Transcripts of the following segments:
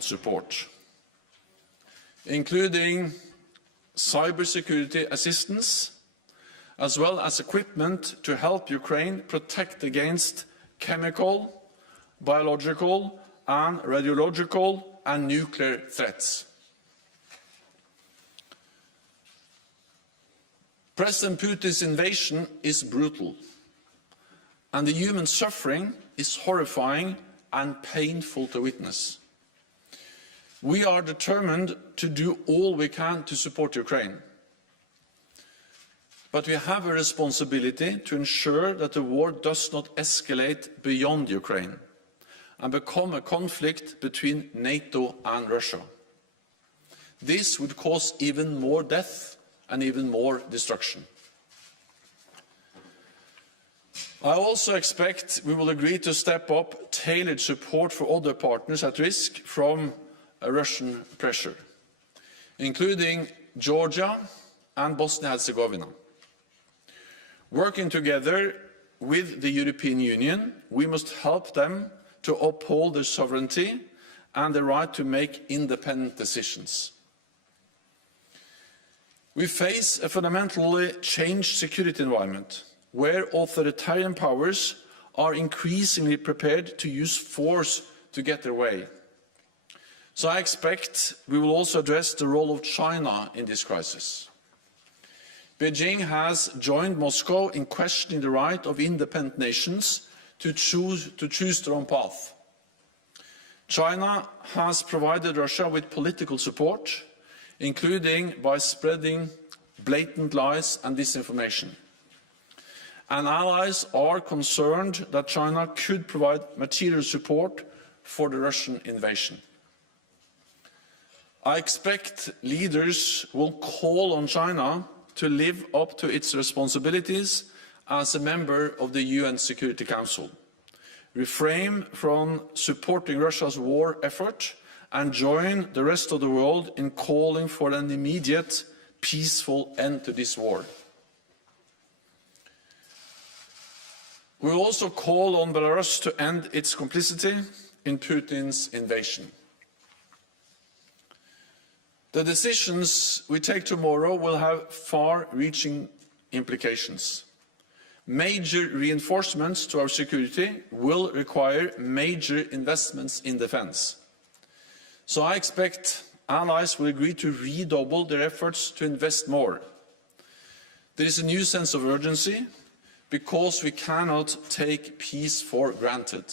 financial support, including cybersecurity assistance, as well as equipment to help Ukraine protect against chemical, biological, and radiological and nuclear threats. President Putin's invasion is brutal, and the human suffering is horrifying and painful to witness. We are determined to do all we can to support Ukraine. But we have a responsibility to ensure that the war does not escalate beyond Ukraine and become a conflict between NATO and Russia. This would cause even more death and even more destruction. I also expect we will agree to step up tailored support for other partners at risk from Russian pressure, including Georgia and Bosnia-Herzegovina. Working together with the European Union, we must help them to uphold their sovereignty and the right to make independent decisions. We face a fundamentally changed security environment, where authoritarian powers are increasingly prepared to use force to get their way. So I expect we will also address the role of China in this crisis. Beijing has joined Moscow in questioning the right of independent nations to choose their own path. China has provided Russia with political support, including by spreading blatant lies and disinformation. And allies are concerned that China could provide material support for the Russian invasion. I expect leaders will call on China to live up to its responsibilities as a member of the UN Security Council, refrain from supporting Russia's war effort, and join the rest of the world in calling for an immediate, peaceful end to this war. We will also call on Belarus to end its complicity in Putin's invasion. The decisions we take tomorrow will have far-reaching implications. Major reinforcements to our security will require major investments in defence. So I expect allies will agree to redouble their efforts to invest more. There is a new sense of urgency because we cannot take peace for granted.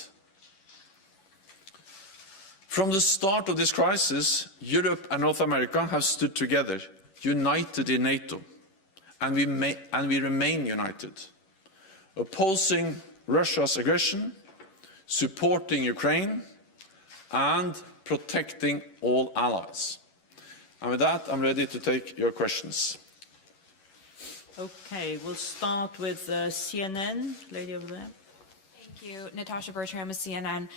From the start of this crisis, Europe and North America have stood together, united in NATO, and we remain united, opposing Russia's aggression, supporting Ukraine, and protecting all allies. And with that, I'm ready to take your questions. Okay, we'll start with CNN, lady over there. Thank you, Natasha Bertram with CNN.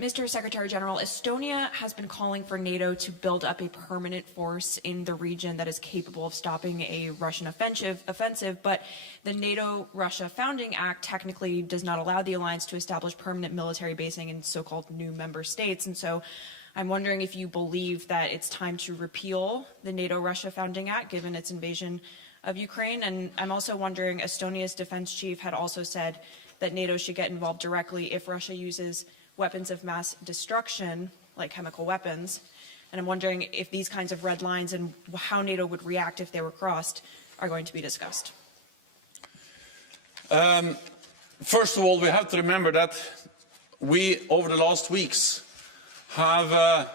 Mr. Secretary General, Estonia has been calling for NATO to build up a permanent force in the region that is capable of stopping a Russian offensive, but the NATO-Russia Founding Act technically does not allow the alliance to establish permanent military basing in so-called new member states. And so I'm wondering if you believe that it's time to repeal the NATO-Russia Founding Act, given its invasion of Ukraine. And I'm also wondering, Estonia's defense chief had also said that NATO should get involved directly if Russia uses weapons of mass destruction, like chemical weapons. And I'm wondering if these kinds of red lines and how NATO would react if they were crossed are going to be discussed. First of all, we have to remember that we, over the last weeks, have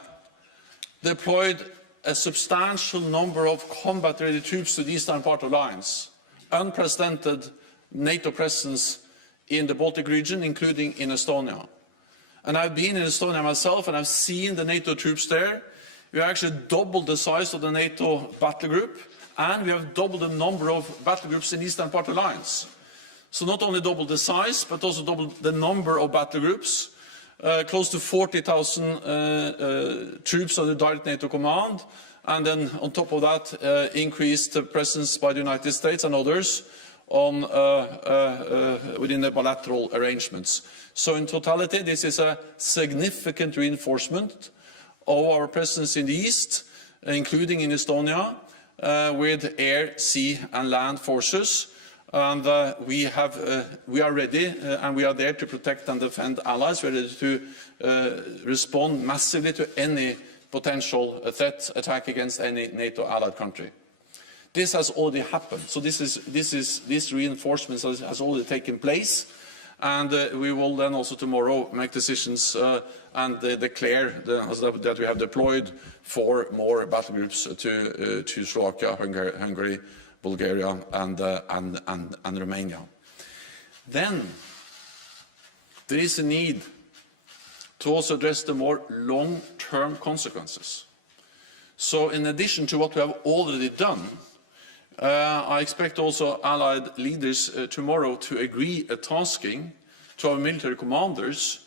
deployed a substantial number of combat-ready troops to the eastern part of the alliance. Unprecedented NATO presence in the Baltic region, including in Estonia. And I've been in Estonia myself, and I've seen the NATO troops there. We have actually doubled the size of the NATO battle group, and we have doubled the number of battle groups in the eastern part of the alliance. So not only doubled the size, but also doubled the number of battle groups. Close to 40,000 troops under direct NATO command, and then on top of that, increased presence by the United States and others on, within the bilateral arrangements. So in totality, this is a significant reinforcement of our presence in the east, including in Estonia, with air, sea and land forces. And we are ready and we are there to protect and defend allies. We are ready to respond massively to any potential threat, attack against any NATO allied country. This has already happened. So this reinforcement has already taken place. And we will then also tomorrow make decisions and declare that we have deployed 4 more battle groups to Slovakia, Hungary, Bulgaria and Romania. Then there is a need to also address the more long-term consequences. So in addition to what we have already done, I expect also Allied leaders tomorrow to agree a tasking to our military commanders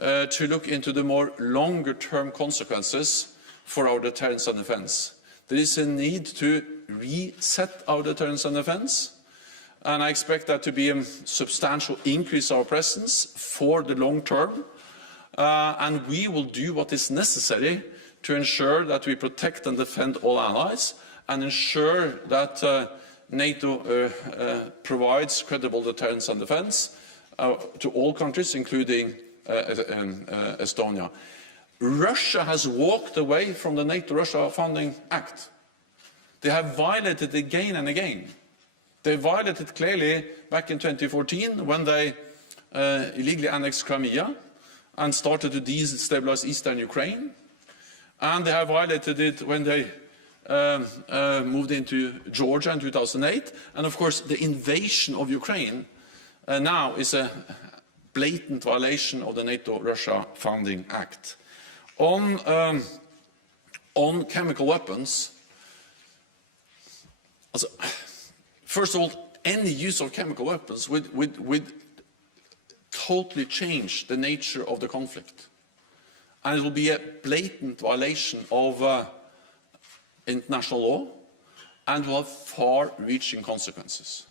to look into the more longer-term consequences for our deterrence and defence. There is a need to reset our deterrence and defence, and I expect that to be a substantial increase of our presence for the long term, and we will do what is necessary to ensure that we protect and defend all allies and ensure that NATO provides credible deterrence and defence to all countries, including Estonia. Russia has walked away from the NATO-Russia Founding Act. They have violated it again and again. They violated it clearly back in 2014 when they illegally annexed Crimea and started to destabilize eastern Ukraine. And they have violated it when they moved into Georgia in 2008. And of course, the invasion of Ukraine now is a blatant violation of the NATO-Russia Founding Act. On chemical weapons, first of all, any use of chemical weapons would totally change the nature of the conflict. And it will be a blatant violation of international law and will have far-reaching consequences.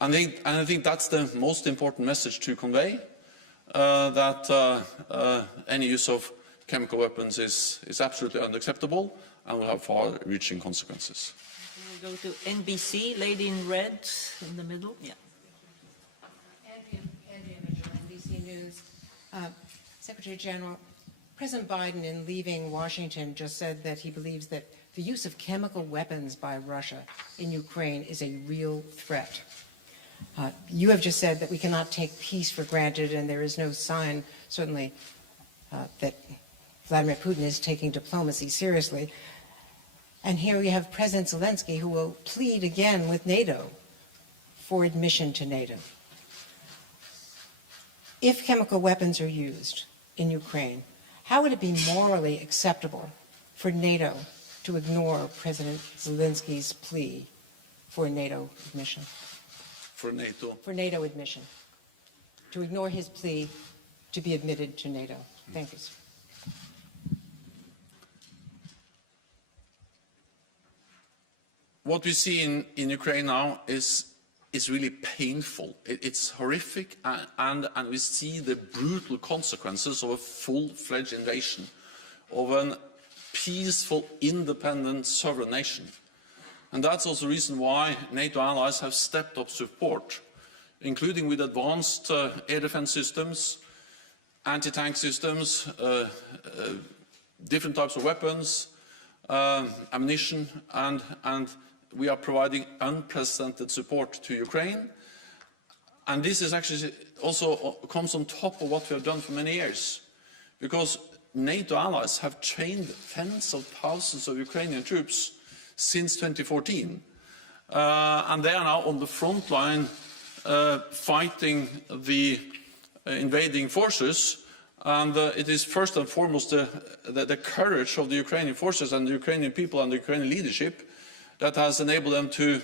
And I think that's the most important message to convey, that any use of chemical weapons is absolutely unacceptable and will have far-reaching consequences. We'll go to NBC, lady in red in the middle. Yeah. Andrea Mitchell, NBC News. Secretary General, President Biden, in leaving Washington, just said that he believes that the use of chemical weapons by Russia in Ukraine is a real threat. You have just said that we cannot take peace for granted, and there is no sign, certainly, that Vladimir Putin is taking diplomacy seriously. And here we have President Zelensky, who will plead again with NATO for admission to NATO. If chemical weapons are used in Ukraine, how would it be morally acceptable for NATO to ignore President Zelensky's plea for NATO admission? For NATO? For NATO admission. To ignore his plea to be admitted to NATO. Thank you, sir. What we see in Ukraine now is really painful. It's horrific, and we see the brutal consequences of a full-fledged invasion of a peaceful, independent, sovereign nation. And that's also the reason why NATO allies have stepped up support, including with advanced air defense systems, anti-tank systems, different types of weapons, ammunition, and we are providing unprecedented support to Ukraine. And this is actually also comes on top of what we have done for many years, because NATO allies have trained tens of thousands of Ukrainian troops since 2014, and they are now on the front line fighting the invading forces. And it is first and foremost the courage of the Ukrainian forces and the Ukrainian people and the Ukrainian leadership that has enabled them to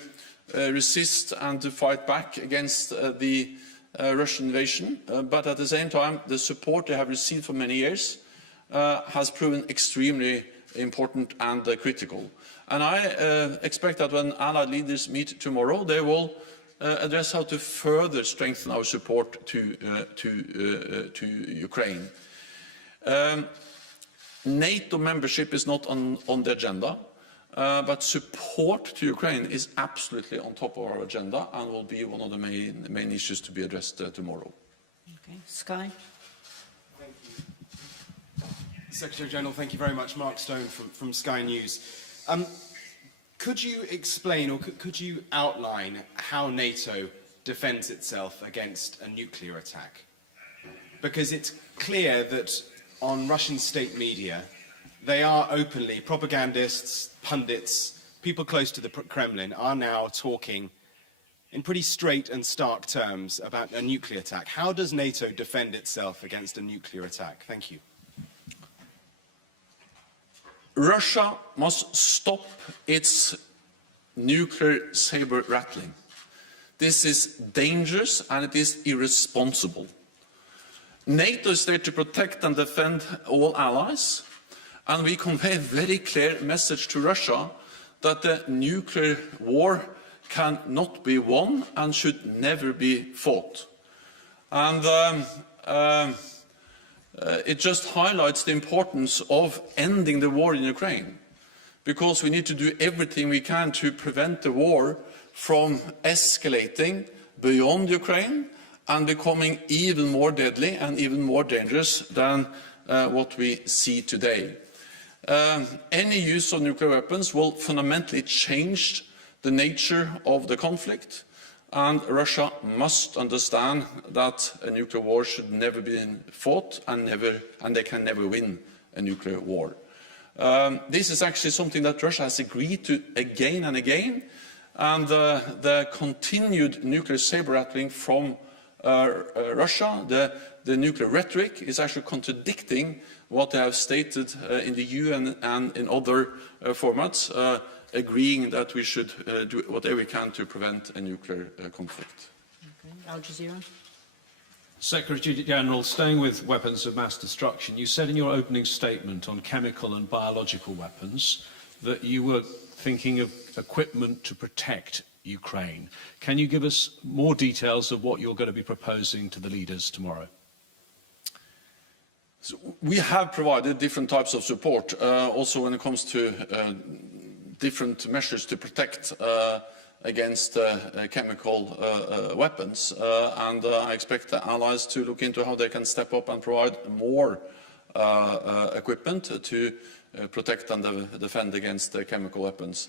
resist and to fight back against the Russian invasion. But at the same time, the support they have received for many years has proven extremely important and critical. And I expect that when Allied leaders meet tomorrow, they will address how to further strengthen our support to Ukraine. NATO membership is not on the agenda, but support to Ukraine is absolutely on top of our agenda and will be one of the main issues to be addressed tomorrow. Okay, Sky. Thank you. Secretary General, thank you very much. Mark Stone from Sky News. Could you explain or could you outline how NATO defends itself against a nuclear attack? Because it's clear that on Russian state media, they are openly, propagandists, pundits, people close to the Kremlin are now talking in pretty straight and stark terms about a nuclear attack. How does NATO defend itself against a nuclear attack? Thank you. Russia must stop its nuclear saber rattling. This is dangerous and it is irresponsible. NATO is there to protect and defend all allies, and we convey a very clear message to Russia that the nuclear war cannot be won and should never be fought. And it just highlights the importance of ending the war in Ukraine, because we need to do everything we can to prevent the war from escalating beyond Ukraine and becoming even more deadly and even more dangerous than what we see today. Any use of nuclear weapons will fundamentally change the nature of the conflict, and Russia must understand that a nuclear war should never be fought and they can never win a nuclear war. This is actually something that Russia has agreed to again and again, and the continued nuclear saber-rattling from Russia, the nuclear rhetoric, is actually contradicting what they have stated in the UN and in other formats, agreeing that we should do whatever we can to prevent a nuclear conflict. Okay. Al Jazeera. Secretary General, staying with weapons of mass destruction, you said in your opening statement on chemical and biological weapons that you were thinking of equipment to protect Ukraine. Can you give us more details of what you're going to be proposing to the leaders tomorrow? So we have provided different types of support, also when it comes to different measures to protect against chemical weapons. And I expect the allies to look into how they can step up and provide more equipment to protect and defend against chemical weapons.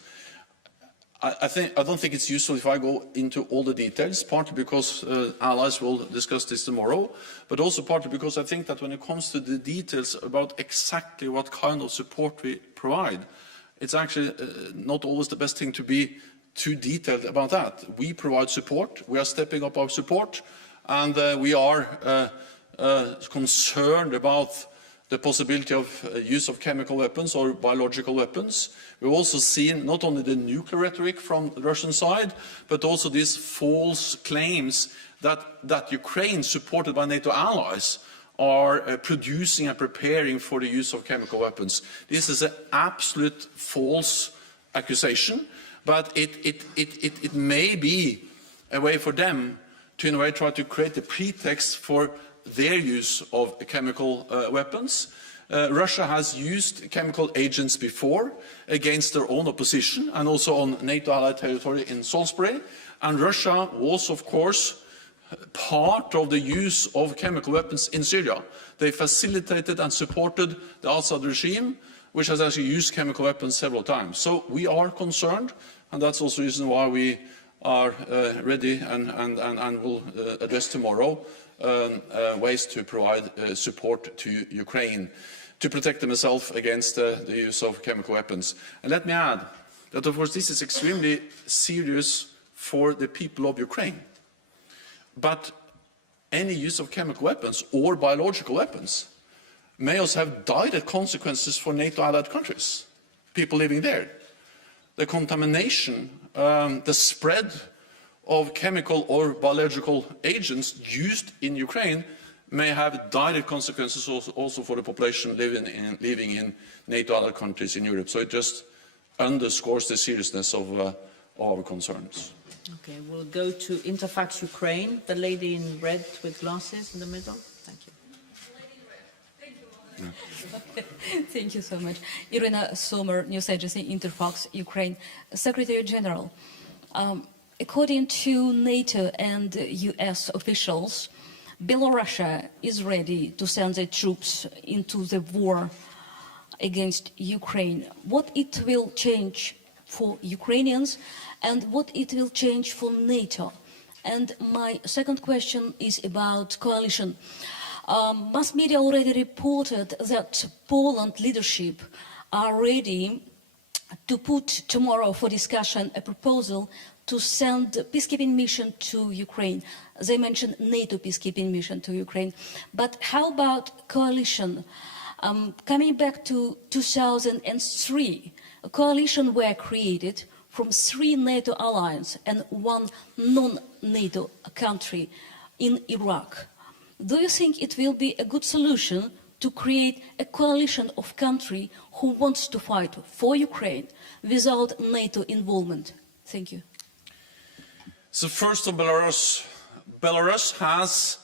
I don't think it's useful if I go into all the details, partly because allies will discuss this tomorrow, but also partly because I think that when it comes to the details about exactly what kind of support we provide, it's actually not always the best thing to be too detailed about that. We provide support, we are stepping up our support, and we are concerned about the possibility of use of chemical weapons or biological weapons. We've also seen not only the nuclear rhetoric from the Russian side, but also these false claims that Ukraine, supported by NATO allies, are producing and preparing for the use of chemical weapons. This is an absolute false accusation, but it may be a way for them to, in a way, try to create a pretext for their use of chemical weapons. Russia has used chemical agents before against their own opposition and also on NATO allied territory in Salisbury. And Russia was, of course, part of the use of chemical weapons in Syria. They facilitated and supported the Assad regime, which has actually used chemical weapons several times. So we are concerned, and that's also the reason why we are ready and will address tomorrow ways to provide support to Ukraine to protect themselves against the use of chemical weapons. And let me add that, of course, this is extremely serious for the people of Ukraine. But any use of chemical weapons or biological weapons may also have direct consequences for NATO allied countries, people living there. The contamination, the spread of chemical or biological agents used in Ukraine may have direct consequences also for the population living in NATO allied countries in Europe. So it just underscores the seriousness of our concerns. Okay, we'll go to Interfax Ukraine. The lady in red with glasses in the middle. Thank you. Thank you so much. Irina Sommer, News Agency, Interfax, Ukraine. Secretary General, according to NATO and US officials, Belarus is ready to send their troops into the war against Ukraine. What it will change for Ukrainians and what it will change for NATO? And my second question is about coalition. Mass media already reported that Poland leadership are ready to put tomorrow for discussion a proposal to send a peacekeeping mission to Ukraine. They mentioned NATO peacekeeping mission to Ukraine. But how about coalition? Coming back to 2003, a coalition were created from 3 NATO allies and 1 non-NATO country in Iraq. Do you think it will be a good solution to create a coalition of countries who wants to fight for Ukraine without NATO involvement? Thank you. So first on Belarus. Belarus has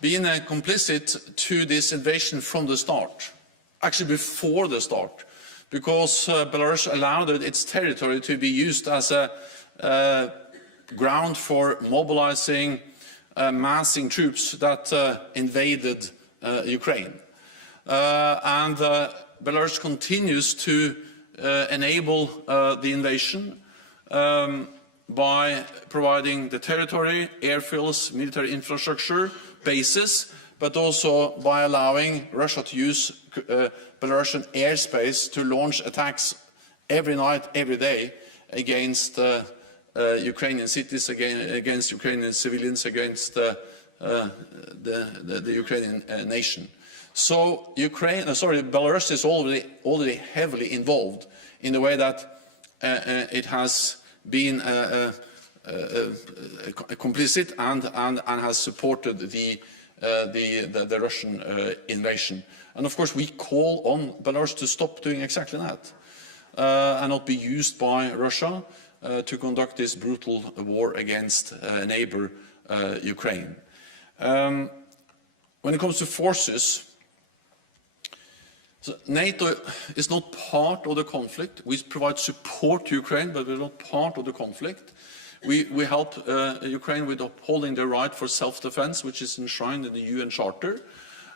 been complicit to this invasion from the start, actually before the start, because Belarus allowed its territory to be used as a ground for mobilizing, massing troops that invaded Ukraine. And Belarus continues to enable the invasion by providing the territory, airfields, military infrastructure, bases, but also by allowing Russia to use Belarusian airspace to launch attacks every night, every day against Ukrainian cities, against Ukrainian civilians, against the Ukrainian nation. So Belarus is already heavily involved in the way that it has been complicit and has supported the Russian invasion. And of course we call on Belarus to stop doing exactly that and not be used by Russia to conduct this brutal war against neighbor Ukraine. When it comes to forces, so NATO is not part of the conflict. We provide support to Ukraine, but we're not part of the conflict. We help Ukraine with upholding their right for self-defense, which is enshrined in the UN Charter.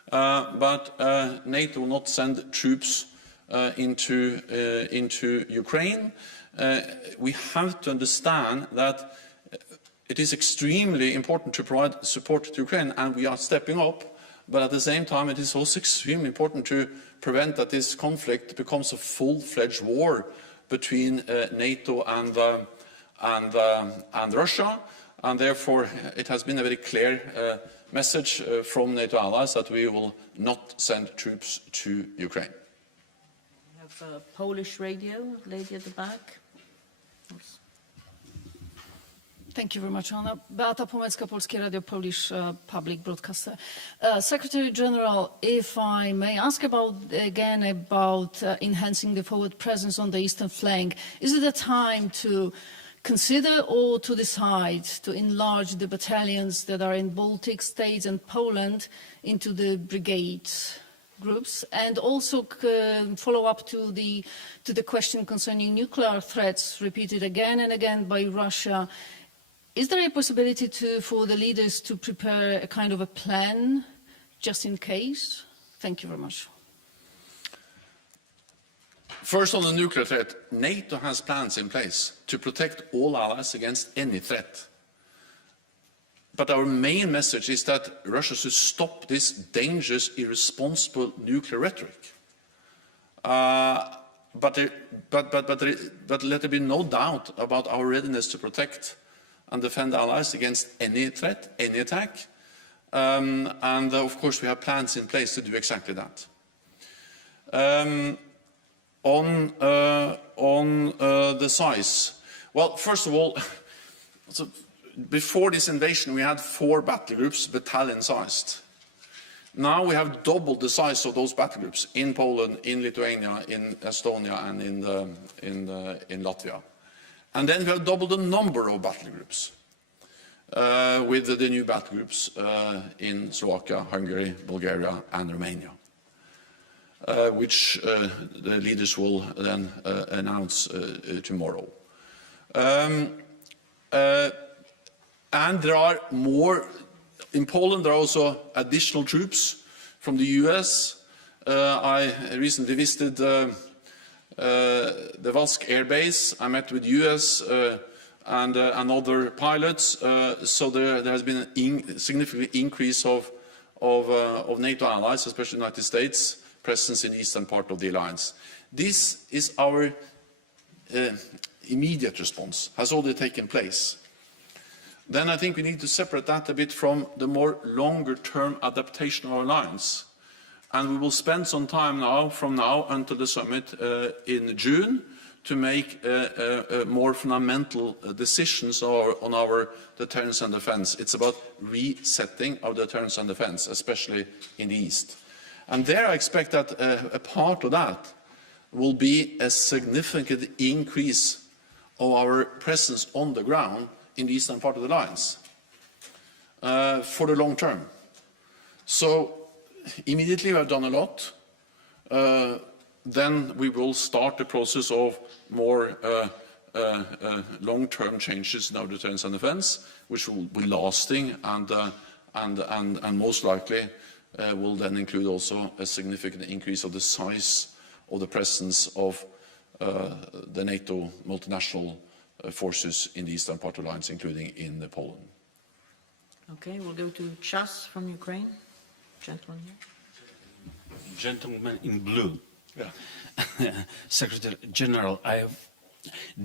But NATO will not send troops into Ukraine. We have to understand that it is extremely important to provide support to Ukraine, and we are stepping up. But at the same time, it is also extremely important to prevent that this conflict becomes a full-fledged war between NATO and Russia. And therefore, it has been a very clear message from NATO allies that we will not send troops to Ukraine. We have a Polish radio, lady at the back. Thank you very much, Anna. Beata Pomecka, Polskie Radio, Polish public broadcaster. Secretary General, if I may ask again about enhancing the forward presence on the eastern flank, is it a time to consider or to decide to enlarge the battalions that are in Baltic states and Poland into the brigade groups, and also follow up to the question concerning nuclear threats repeated again and again by Russia? Is there a possibility for the leaders to prepare a kind of a plan just in case? Thank you very much. First, on the nuclear threat, NATO has plans in place to protect all allies against any threat. But our main message is that Russia should stop this dangerous, irresponsible nuclear rhetoric. But let there be no doubt about our readiness to protect and defend allies against any threat, any attack. And of course, we have plans in place to do exactly that. On the size, well, first of all, so before this invasion, we had 4 battle groups, battalion-sized. Now we have doubled the size of those battle groups in Poland, in Lithuania, in Estonia, and in Latvia. And then we have doubled the number of battle groups with the new battle groups in Slovakia, Hungary, Bulgaria, and Romania. which the leaders will then announce tomorrow. And there are more. In Poland, there are also additional troops from the US. I recently visited the Valsk Air Base. I met with US and other pilots. So there has been a significant increase of NATO allies, especially the United States, presence in the eastern part of the alliance. This is our immediate response, has already taken place. Then I think we need to separate that a bit from the more longer-term adaptation of our alliance. And we will spend some time now, from now until the summit in June, to make more fundamental decisions on our deterrence and defence. It's about resetting our deterrence and defence, especially in the East. And there I expect that a part of that will be a significant increase of our presence on the ground in the eastern part of the alliance for the long term. So immediately we have done a lot. Then we will start the process of more long-term changes in our deterrence and defence, which will be lasting and most likely will then include also a significant increase of the size of the presence of the NATO multinational forces in the eastern part of the alliance, including in Poland. Okay, we'll go to Chas from Ukraine. Gentleman here. Gentleman in blue. Yeah. Secretary General,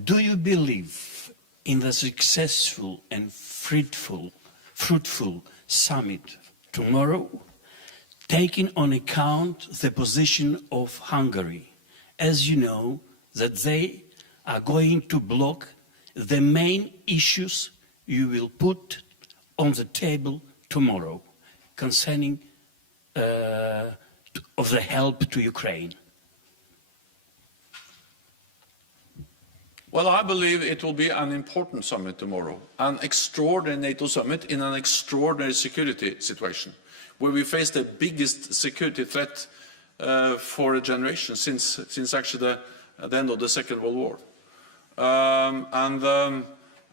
do you believe in the successful and fruitful summit tomorrow, taking on account the position of Hungary? As you know, that they are going to block the main issues you will put on the table tomorrow concerning of the help to Ukraine. Well, I believe it will be an important summit tomorrow, an extraordinary NATO summit in an extraordinary security situation, where we face the biggest security threat for a generation since actually the end of the Second World War.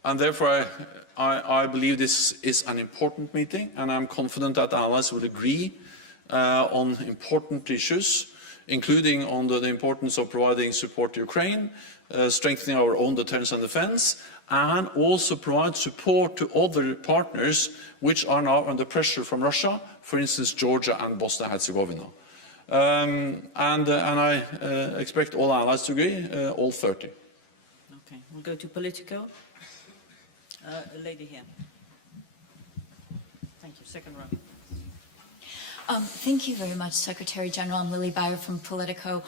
And therefore I believe this is an important meeting, and I'm confident that allies will agree on important issues, including on the importance of providing support to Ukraine, strengthening our own deterrence and defence, and also provide support to other partners which are now under pressure from Russia, for instance, Georgia and Bosnia-Herzegovina. And I expect all allies to agree, all 30. Okay, we'll go to Politico. A lady here. Thank you. Second row. Thank you very much, Secretary General. I'm Lily Bayer from Politico.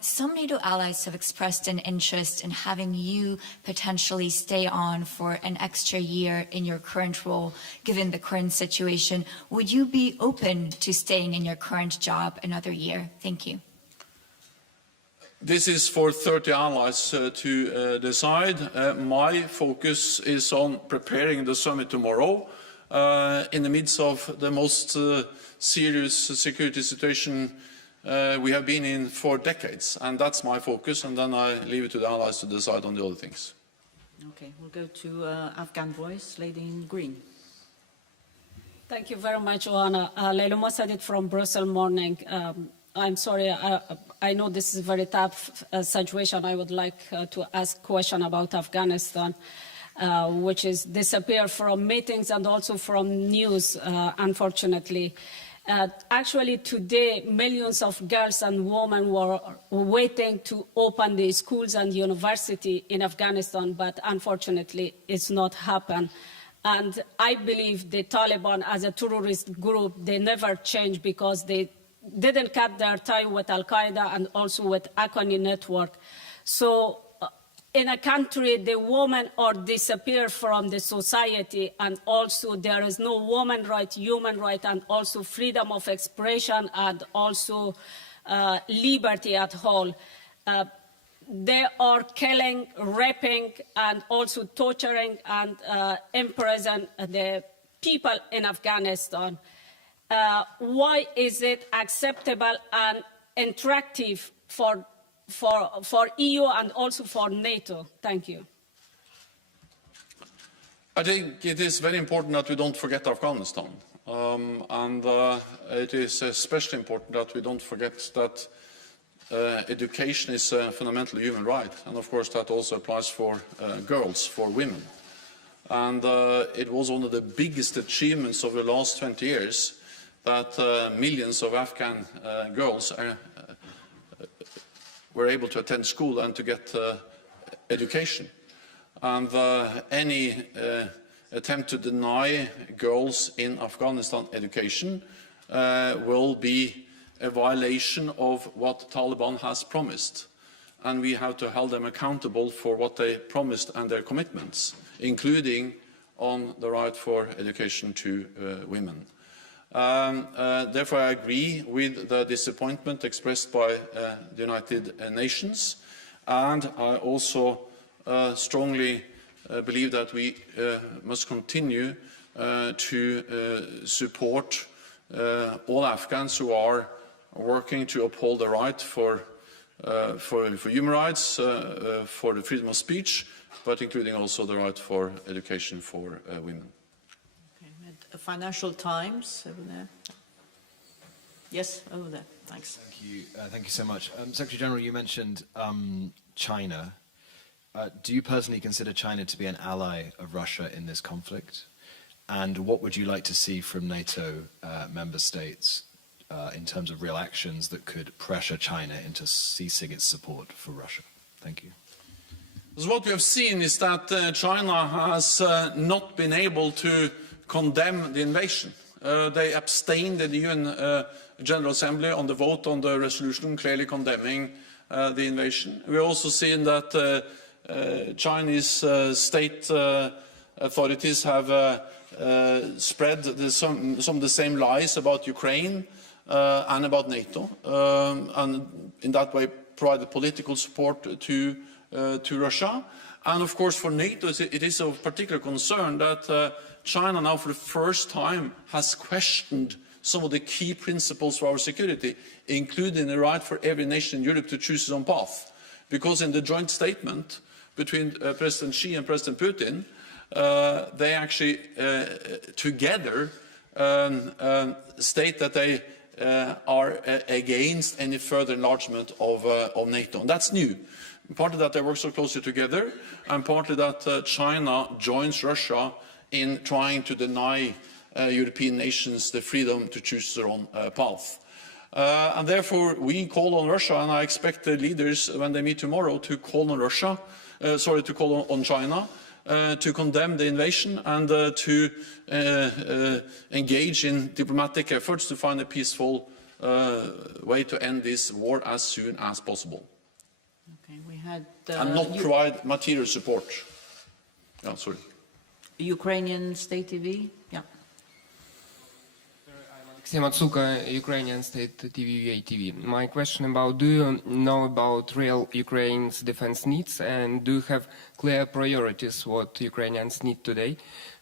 Some NATO allies have expressed an interest in having you potentially stay on for an extra year in your current role, given the current situation. Would you be open to staying in your current job another year? Thank you. This is for 30 allies to decide. My focus is on preparing the summit tomorrow in the midst of the most serious security situation we have been in for decades. And that's my focus, and then I leave it to the allies to decide on the other things. Okay, we'll go to Afghan voice, lady in green. Thank you very much, Oana. Leila Mossadegh from Brussels Morning. I'm sorry, I know this is a very tough situation. I would like to ask a question about Afghanistan, which is disappear from meetings and also from news, unfortunately. Actually, today, millions of girls and women were waiting to open the schools and university in Afghanistan, but unfortunately, it's not happened. And I believe the Taliban, as a terrorist group, they never change because they didn't cut their tie with Al-Qaeda and also with Akani network. So in a country, the women are disappear from the society, and also there is no woman right, human right, and also freedom of expression, and also liberty at all. They are killing, raping, and also torturing and imprison the people in Afghanistan. Why is it acceptable, and attractive for EU and also for NATO? Thank you. I think it is very important that we don't forget Afghanistan. It is especially important that we don't forget that education is a fundamental human right. And of course that also applies for girls, for women. And it was one of the biggest achievements of the last 20 years that millions of Afghan girls were able to attend school and to get education. And any attempt to deny girls in Afghanistan education will be a violation of what Taliban has promised. And we have to hold them accountable for what they promised and their commitments, including on the right for education to women. Therefore, I agree with the disappointment expressed by the United Nations, and I also strongly believe that we must continue to support all Afghans who are working to uphold the right for human rights, for the freedom of speech, but including also the right for education for women. Okay, and Financial Times over there. Yes, over there. Thanks. Thank you so much. Secretary General, you mentioned China. Do you personally consider China to be an ally of Russia in this conflict? And what would you like to see from NATO member states in terms of real actions that could pressure China into ceasing its support for Russia? Thank you. So what we have seen is that China has not been able to condemn the invasion. They abstained in the UN General Assembly on the vote on the resolution clearly condemning the invasion. We've also seen that Chinese state authorities have spread some of the same lies about Ukraine and about NATO, and in that way provided political support to Russia. And of course for NATO it is of particular concern that China now for the first time has questioned some of the key principles for our security, including the right for every nation in Europe to choose its own path. Because in the joint statement between President Xi and President Putin, they actually together state that they are against any further enlargement of NATO. And that's new. Partly that they work so closely together, and partly that China joins Russia in trying to deny European nations the freedom to choose their own path. And therefore we call on Russia, and I expect the leaders when they meet tomorrow to call on Russia, to call on China to condemn the invasion and to engage in diplomatic efforts to find a peaceful way to end this war as soon as possible. Okay, we had and not provide material support. Yeah, sorry. Ukrainian State TV. Yeah. Matsuka, Ukrainian State TV. My question about, do you know about real Ukraine's defense needs, and do you have clear priorities what Ukrainians need today?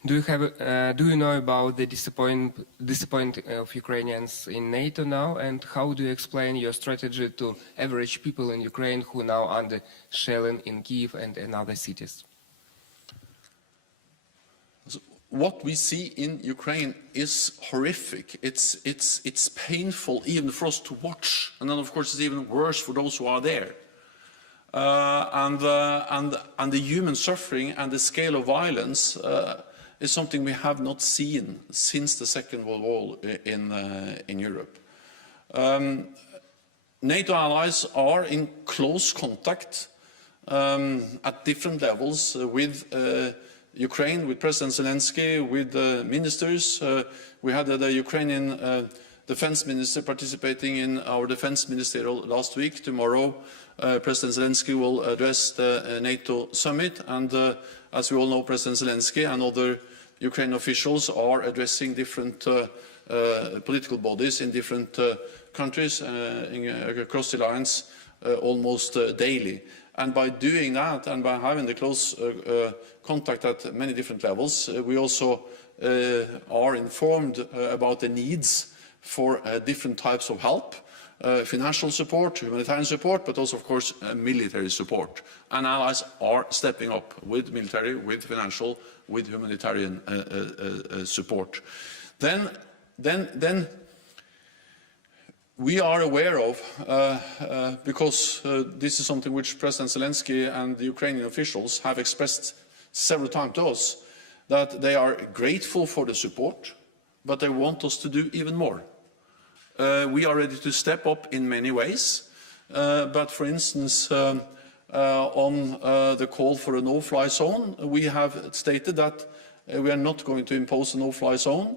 Do you know about the disappointment of Ukrainians in NATO now, and how do you explain your strategy to average people in Ukraine who now under shelling in Kyiv and in other cities? What we see in Ukraine is horrific. It's painful even for us to watch, and then of course it's even worse for those who are there. And the human suffering and the scale of violence is something we have not seen since the Second World War in Europe. NATO allies are in close contact at different levels with Ukraine, with President Zelensky, with ministers. We had the Ukrainian defense minister participating in our defense ministerial last week. Tomorrow, President Zelensky will address the NATO summit, and as we all know, President Zelensky and other Ukrainian officials are addressing different political bodies in different countries across the alliance almost daily. And by doing that, and by having the close contact at many different levels, we also are informed about the needs for different types of help. financial support, humanitarian support, but also, of course, military support. And allies are stepping up with military, with financial, with humanitarian support. Then we are aware of, because this is something which President Zelensky and the Ukrainian officials have expressed several times to us, that they are grateful for the support, but they want us to do even more. We are ready to step up in many ways, but for instance, on the call for a no-fly zone, we have stated that we are not going to impose a no-fly zone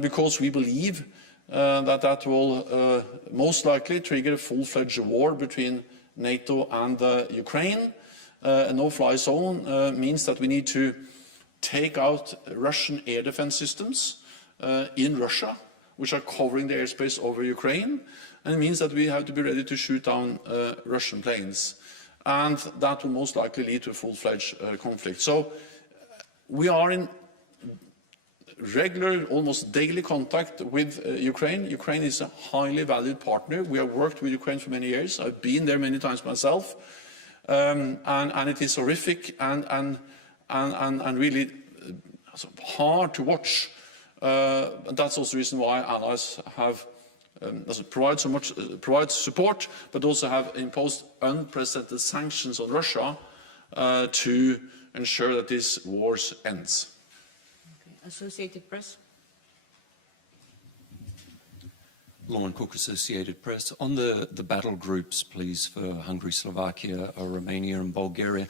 because we believe that will most likely trigger a full-fledged war between NATO and Ukraine. A no-fly zone means that we need to take out Russian air defense systems in Russia, which are covering the airspace over Ukraine, and it means that we have to be ready to shoot down Russian planes, and that will most likely lead to a full-fledged conflict. So we are in regular, almost daily contact with Ukraine. Ukraine is a highly valued partner. We have worked with Ukraine for many years. I've been there many times myself, and it is horrific and really hard to watch. And that's also the reason why allies have provide support, but also have imposed unprecedented sanctions on Russia to ensure that this war ends. Okay. Associated Press. Lauren Cook, Associated Press. On the battle groups, please, for Hungary, Slovakia, Romania and Bulgaria,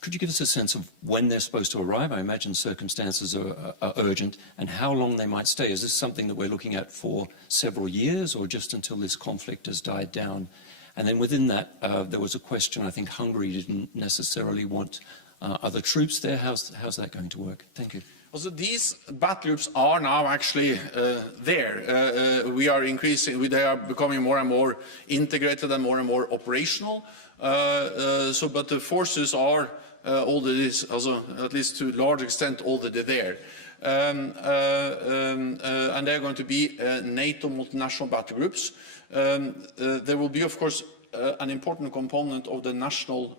could you give us a sense of when they're supposed to arrive? I imagine circumstances are urgent, and how long they might stay. Is this something that we're looking at for several years, or just until this conflict has died down? And then within that, there was a question, I think Hungary didn't necessarily want other troops there. How's that going to work? Thank you. Also, these battle groups are now actually there. We are increasing, they are becoming more and more integrated and more operational. But the forces are already, also, at least to a large extent, already there. And they're going to be NATO multinational battle groups. There will be, of course, an important component of the national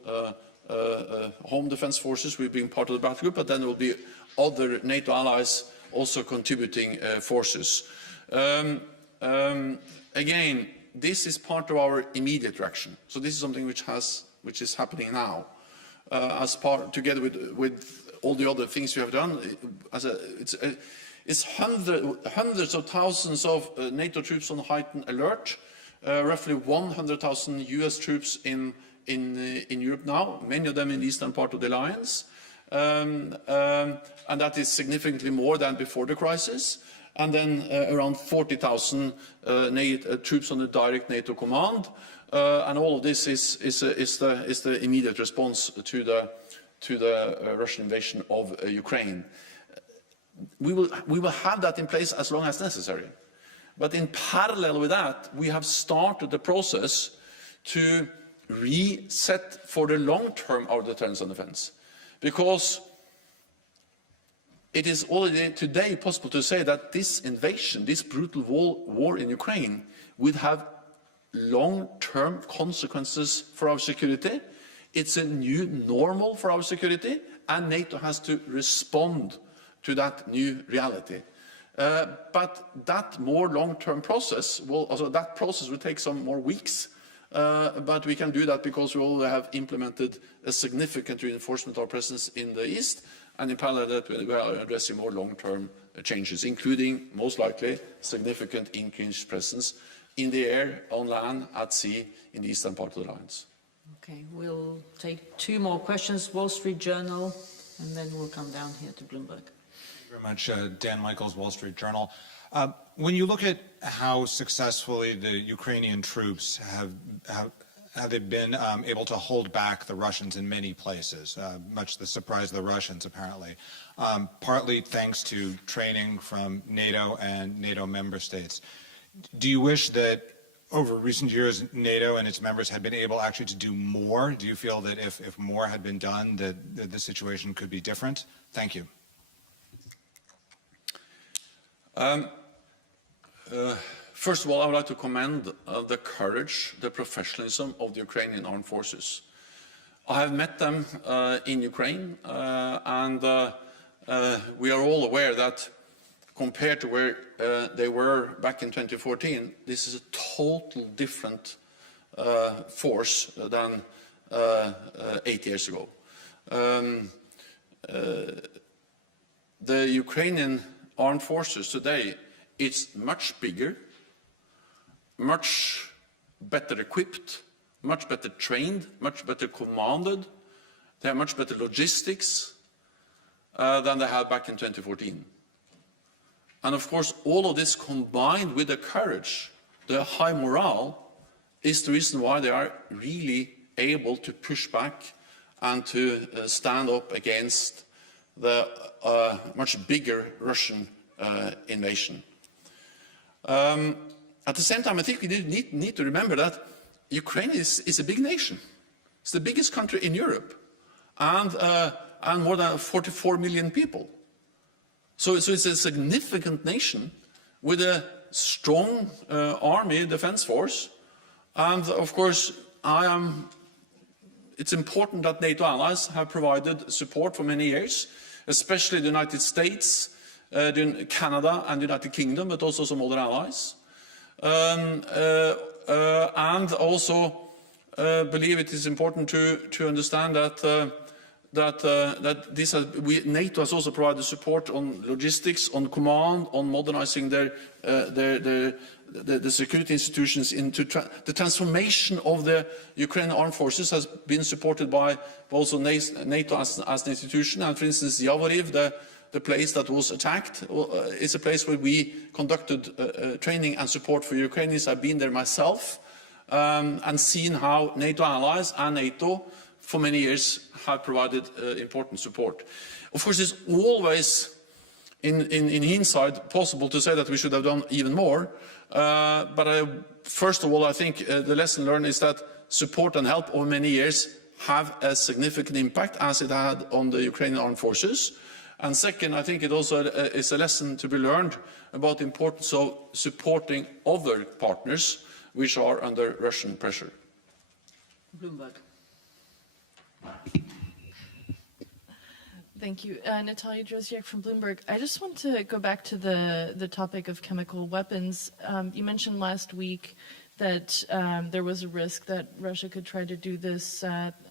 home defense forces will be part of the battle group, but then there will be other NATO allies also contributing forces. Again, this is part of our immediate reaction. So this is something which is happening now, together with all the other things we have done. It's hundreds of thousands of NATO troops on heightened alert, roughly 100,000 US troops in Europe now, many of them in the eastern part of the alliance, and that is significantly more than before the crisis. And then around 40,000 troops on the direct NATO command, and all of this is the immediate response to the Russian invasion of Ukraine. We will have that in place as long as necessary, but in parallel with that, we have started the process to reset for the long term our deterrence and defense, because it is already today possible to say that this invasion, this brutal war in Ukraine, would have long-term consequences for our security. It's a new normal for our security, and NATO has to respond to that new reality. But that more long-term process will take some more weeks. But we can do that because we already have implemented a significant reinforcement of our presence in the east, and in parallel that we are addressing more long-term changes, including, most likely, significant increased presence in the air, on land, at sea, in the eastern part of the alliance. Okay, we'll take two more questions. Wall Street Journal, and then we'll come down here to Bloomberg. Thank you very much. Dan Michaels, Wall Street Journal. When you look at how successfully the Ukrainian troops have they been able to hold back the Russians in many places, much to the surprise of the Russians, apparently, partly thanks to training from NATO and NATO member states. Do you wish that over recent years NATO and its members had been able actually to do more? Do you feel that if more had been done, that the situation could be different? Thank you. First of all, I would like to commend the courage, the professionalism of the Ukrainian armed forces. I have met them in Ukraine, and we are all aware that compared to where they were back in 2014, this is a total different force than 8 years ago. The Ukrainian armed forces today, it's much bigger, much better equipped, much better trained, much better commanded. They have much better logistics than they had back in 2014. And of course, all of this combined with the courage, the high morale, is the reason why they are really able to push back and to stand up against the much bigger Russian invasion. At the same time, I think we need to remember that Ukraine is a big nation. It's the biggest country in Europe, and more than 44 million people. So it's a significant nation with a strong army defense force. And of course, it's important that NATO allies have provided support for many years, especially the United States, Canada and the United Kingdom, but also some other allies. And also believe it is important to understand that NATO has also provided support on logistics, on command, on modernizing the security institutions into the transformation of the Ukrainian armed forces has been supported by also NATO as an institution. And for instance, Yavoriv, the place that was attacked, is a place where we conducted training and support for Ukrainians. I've been there myself and seen how NATO allies and NATO for many years have provided important support. Of course, it's always, in hindsight, possible to say that we should have done even more. But first of all, I think the lesson learned is that support and help over many years have a significant impact, as it had on the Ukrainian armed forces. And second, I think it also is a lesson to be learned about the importance of supporting other partners which are under Russian pressure. Bloomberg. Thank you. Natalia Droziak from Bloomberg. I just want to go back to the topic of chemical weapons. You mentioned last week that there was a risk that Russia could try to do this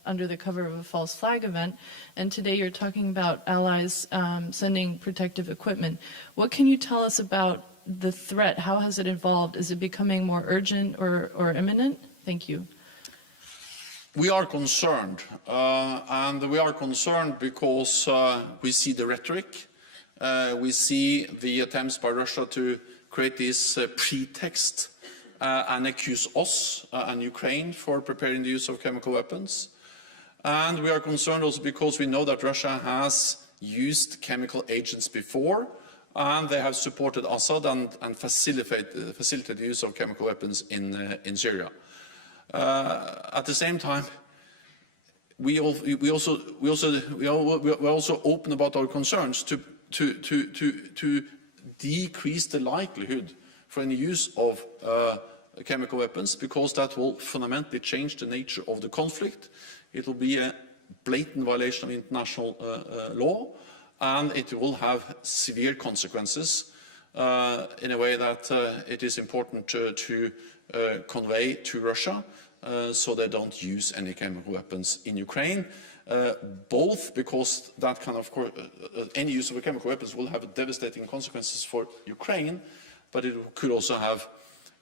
under the cover of a false flag event. And today you're talking about allies sending protective equipment. What can you tell us about the threat? How has it evolved? Is it becoming more urgent or imminent? Thank you. We are concerned, and we are concerned because we see the rhetoric, we see the attempts by Russia to create this pretext and accuse us and Ukraine for preparing the use of chemical weapons. And we are concerned also because we know that Russia has used chemical agents before, and they have supported Assad and facilitated the use of chemical weapons in Syria. At the same time, we are also open about our concerns to decrease the likelihood for any use of chemical weapons, because that will fundamentally change the nature of the conflict. It will be a blatant violation of international law, and it will have severe consequences in a way that it is important to convey to Russia, so they don't use any chemical weapons in Ukraine, both because that kind of any use of chemical weapons will have devastating consequences for Ukraine, but it could also have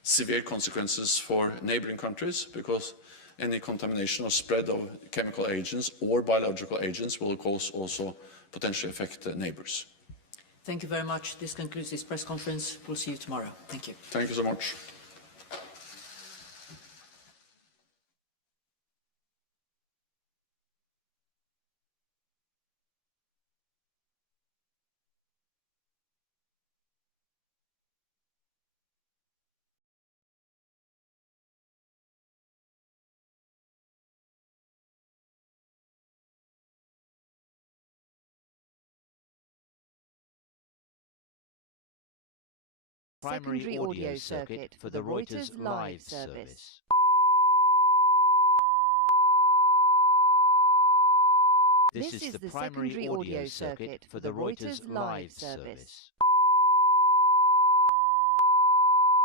severe consequences for neighboring countries, because any contamination or spread of chemical agents or biological agents will cause also potentially affect neighbors. Thank you very much. This concludes this press conference. We'll see you tomorrow. Thank you. Thank you so much. primary audio circuit for the Reuters live service. This is the primary audio circuit for the Reuters live service.